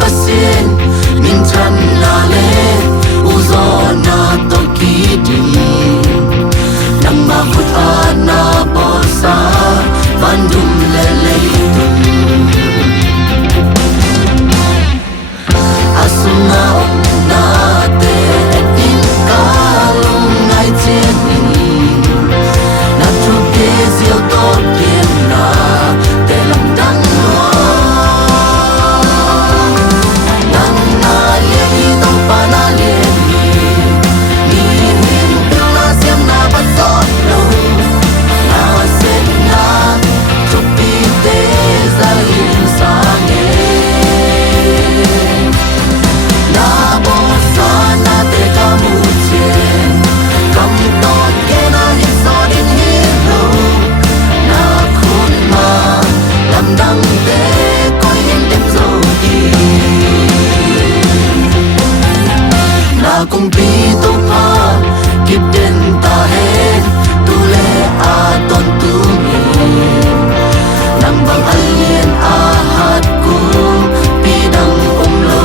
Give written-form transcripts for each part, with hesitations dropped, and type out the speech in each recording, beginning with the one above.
pasin min chan na le uzo na to kiti nang ma khut ana bosa vandum le le asuna na te in kalum nai chen na tru ke zio to kim na te lam dang lo nang na le ni to pa na le ni hin na sem na ba so lo na se na tru pi te za yin sa nge na bo sa na te ka mu chen kam to ke na hin so din hin lo na khun ma lam dang te ko hin dem zo di na kum pi to pa kip den ta he tu le a ton tu mi nang bang alien a hat ku pi dang lo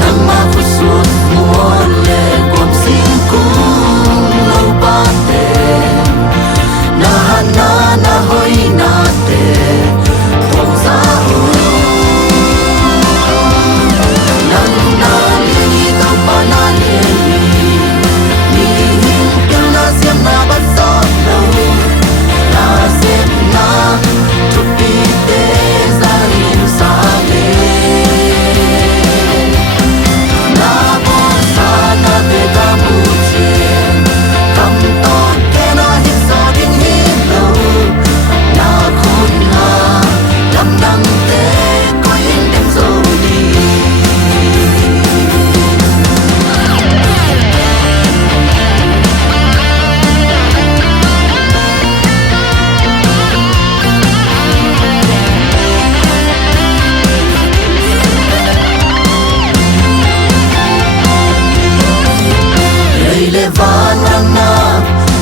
nang ma khu su muon le kom sing ku lo ba te na na hoi na te hong sa ho nang na le ni to pa na le ni hin kel na siam na ba so lo na se na tu pi te za yin sa le na bo sa na te ka mu chen kam to ke na hin so din hin lo na khun na lam dang te ko yin dem zo di le van na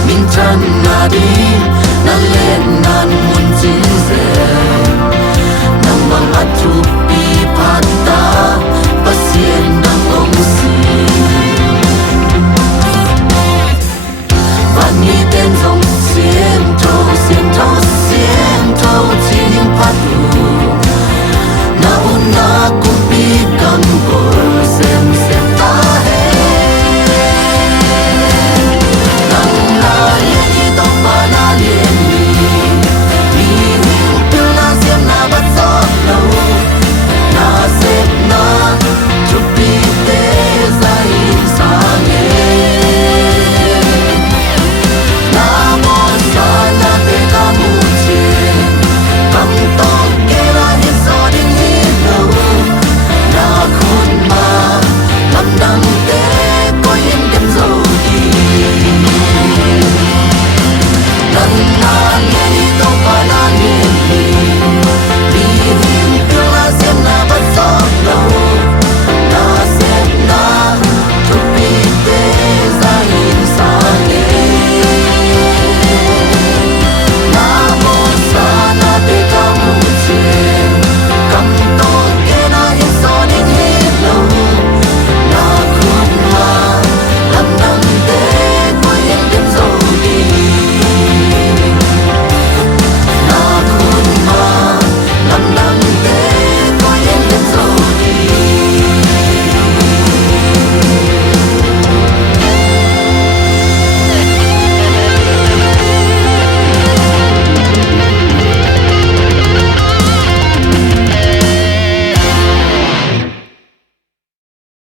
min chan na di